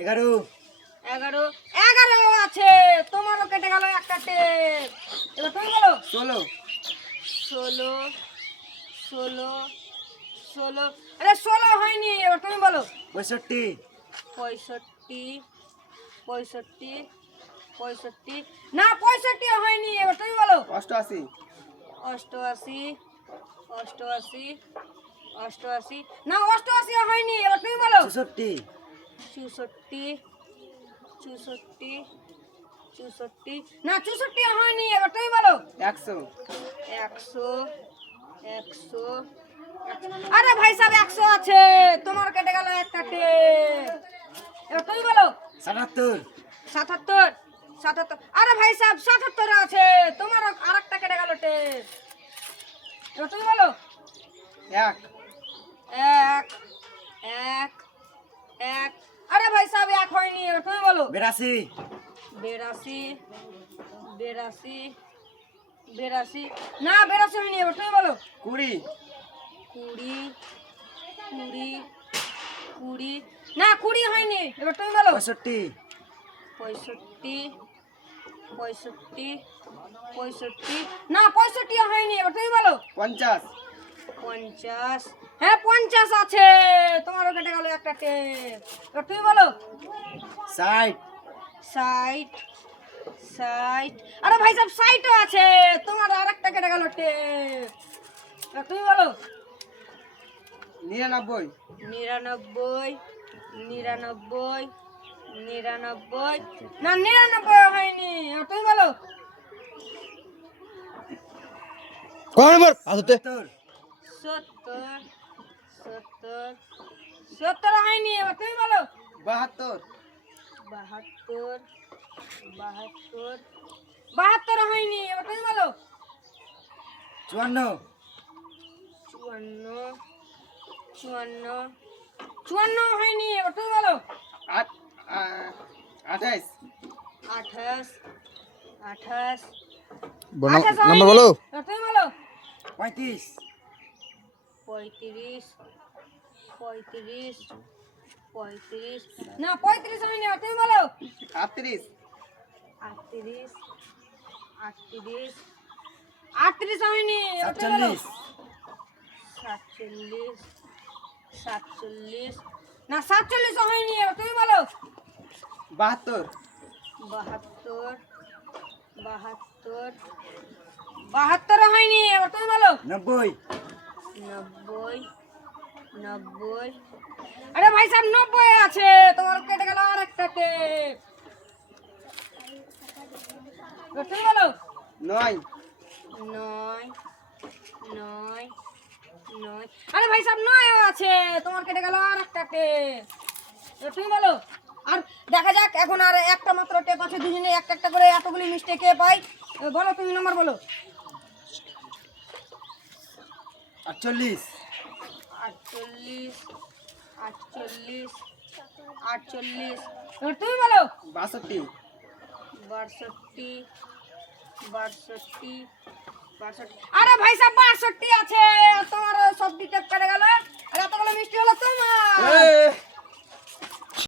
11 11 11 আছে, তোমারও কেটে গেল একটা টেপ। এবার তুমি বলো। 16 16 16 16 আরে 16 হয়নি, এবার তুমি বলো। 65 65 65 65 না 65 হয়নি, এবার তুমি বলো। 88 88 88 88 না 88 হয়নি, এবার তুমি বলো। 64 64 64 64 না 64 হয়নি, এবার তুমি বলো। 100 100 100 আরে ভাই সাহেব 100 আছে, তোমার কেটে গেল একটা টেপ। এবার তুমি বলো। 77 77 77 আরে ভাই সাহেব 77 আছে, তোমার আরেকটা কেটে গেল টেপ। এবার তুমি বলো। 1 1 1 1 আরে ভাই সাহেব 1 হয়নি, এবার তুমি বলো। 82 82 82 82 না 82 হয়নি, এবার তুমি বলো। 20 20 20 20 না 20 হয়নি, এবার তুমি বলো। 65 65 65 65 না 65 হয়নি, এবার তুমি বলো। 50 50 হ্যাঁ 50 আছে, তোমারও কেটে গেল একটা টেপ। এবার তুমি বলো। 60 60 60 আরে ভাই সাহেব 60 আছে, তোমার আরেকটা কেটে গেল টেপ। এবার তুমি বলো। 99 99 99 99 না 99 হয়নি, এবার তুমি বলো। কত নম্বর আসতে 70 70 70 70 হয়নি, এবার তুমি বলো। 72 72 72 72 হয়নি, এবার তুমি বলো। 54 54 54 54 হয়নি, এবার তুমি বলো। 28 28 28 নম্বর বলো। এবার তুমি বলো। 35 35 35 35 না 35 হয়নি, এবার তুমি বলো। 38 38 38 38 হয়নি, এবার তুমি বলো। 47 47 47 না 47 হয়নি, এবার তুমি বলো। 72 72 72 72 হয়নি, এবার তুমি বলো। 90 90 90 আরে ভাই সাহেব 90 আছে, তোমার কেটে গেল আরেকটা টেপ। এবার তুমি বলো। 9 9 9 9 আরে ভাই সাহেব 9 আছে, তোমার কেটে গেল আরেকটা টেপ। এবার তুমি বলো। আর দেখা যাক, এখন আর একটা মাত্র টেপ আছে, দুজনে একটা একটা করে এতগুলি মিস্টেক কে পাই। এবার বলো, তুমি নাম্বার বলো। 48 48 48 48 এবার তুমি বলো। 62 62 62 62 আরে ভাই সাহেব 62 আছে, তোমার সব টেপ কেটে গেল, আর এতগুলো মিষ্টি হলো তোমার।